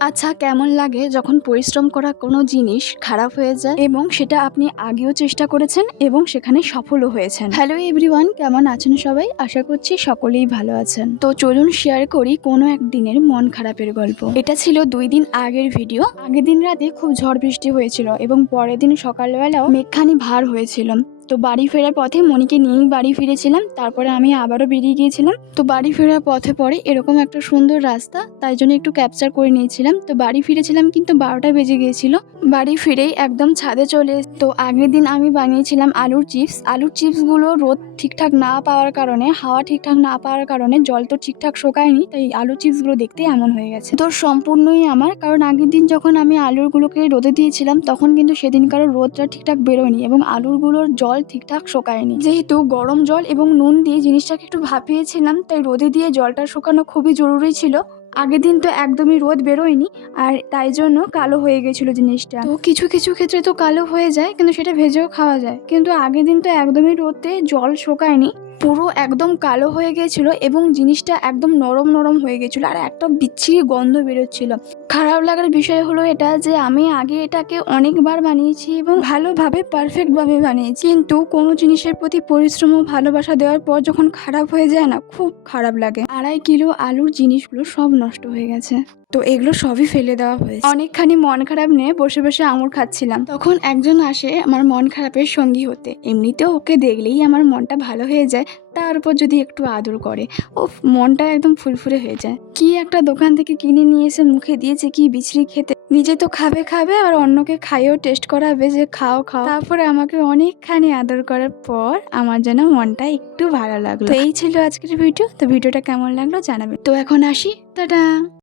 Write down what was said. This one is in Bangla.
আচ্ছা, কেমন লাগে যখন পরিশ্রম করা কোনো জিনিস খারাপ হয়ে যায় এবং সেটা আপনি আগেও চেষ্টা করেছেন এবং সেখানে সফলও হয়েছেন। হ্যালো এভরিওয়ান, কেমন আছেন সবাই? আশা করছি সকলেই ভালো আছেন। তো চলুন শেয়ার করি কোনো একদিনের মন খারাপের গল্প। এটা ছিল 2 দিন আগের ভিডিও। আগের দিন রাতে খুব ঝড় বৃষ্টি হয়েছিল এবং পরের দিন সকালবেলাও মেঘখানি ভার হয়েছিল। তো বাড়ি ফেরার পথে মনিকে নিয়েই বাড়ি ফিরেছিলাম। তারপরে আমি আবারও বেরিয়ে গিয়েছিলাম। তো বাড়ি ফেরার পথে পরে এরকম একটা সুন্দর রাস্তা, তাই জন্য একটু ক্যাপচার করে নিয়েছিলাম। তো বাড়ি ফিরেছিলাম কিন্তু 12টা বেজে গিয়েছিল। বাড়ি ফিরেই একদম ছাদে চলে তো আগের দিন আমি বানিয়েছিলাম আলুর চিপস। আলুর চিপসগুলো রোদ ঠিকঠাক না পাওয়ার কারণে, হাওয়া ঠিকঠাক না পাওয়ার কারণে জল তো ঠিকঠাক শোকায়নি, তাই আলুর চিপসগুলো দেখতে এমন হয়ে গেছে। তো সম্পূর্ণই আমার, কারণ আগের দিন যখন আমি আলুরগুলোকে রোদে দিয়েছিলাম তখন কিন্তু সেদিনকারও রোদটা ঠিকঠাক বেরোয়নি এবং আলুরগুলোর জল ঠিকঠাক শোকায়নি। যেহেতু গরম জল এবং নুন দিয়ে জিনিসটাকে একটু ভাপিয়েছিলাম, তাই রোদে দিয়ে জলটা শুকানো খুবই জরুরি ছিল। আগের দিন তো একদমই রোদ বেরোয়নি, আর তাই জন্য কালো হয়ে গেছিল জিনিসটা। তো কিছু কিছু ক্ষেত্রে তো কালো হয়ে যায়, কিন্তু সেটা ভেজেও খাওয়া যায়। কিন্তু আগের দিন তো একদমই রোদে জল শোকায়নি, পুরো একদম কালো হয়ে গেছিল এবং জিনিসটা একদম নরম নরম হয়ে গেছিল আর একটা বিচ্ছিরি গন্ধ বেরোচ্ছিল। খারাপ লাগার বিষয় হলো এটা যে আমি আগে এটাকে অনেকবার বানিয়েছি এবং ভালোভাবে পারফেক্টভাবে বানিয়েছি, কিন্তু কোনো জিনিসের প্রতি পরিশ্রম ও ভালোবাসা দেওয়ার পর যখন খারাপ হয়ে যায় না, খুব খারাপ লাগে। 2.5 কিলো আলুর জিনিসগুলো সব নষ্ট হয়ে গেছে। তো এগুলো সবই ফেলে দেওয়া হয়েছে। অনেকখানি মন খারাপ নিয়ে বসে বসে আঙুর খাচ্ছিলাম, তখন একজন আসে আমার মন খারাপের সঙ্গী হতে। এমনিতেও ওকে দেখলেই আমার মনটা ভালো হয়ে যায়, তার উপর যদি একটু আদর করে, ও মনটা একদম ফুরফুরে হয়ে যায়। কি একটা দোকান থেকে কিনে নিয়ে এসে মুখে দিয়েছে, কি বিচ্ছিরি খেতে। নিজে তো খাবে খাবে আর অন্যকে খাইয়েও টেস্ট করাবে যে খাও খাও। তারপরে আমাকে অনেকখানি আদর করার পর আমার যেন মনটা একটু ভালো লাগলো। তো এই ছিল আজকের ভিডিও। তো ভিডিওটা কেমন লাগলো জানাবে। তো এখন আসি, টাটা।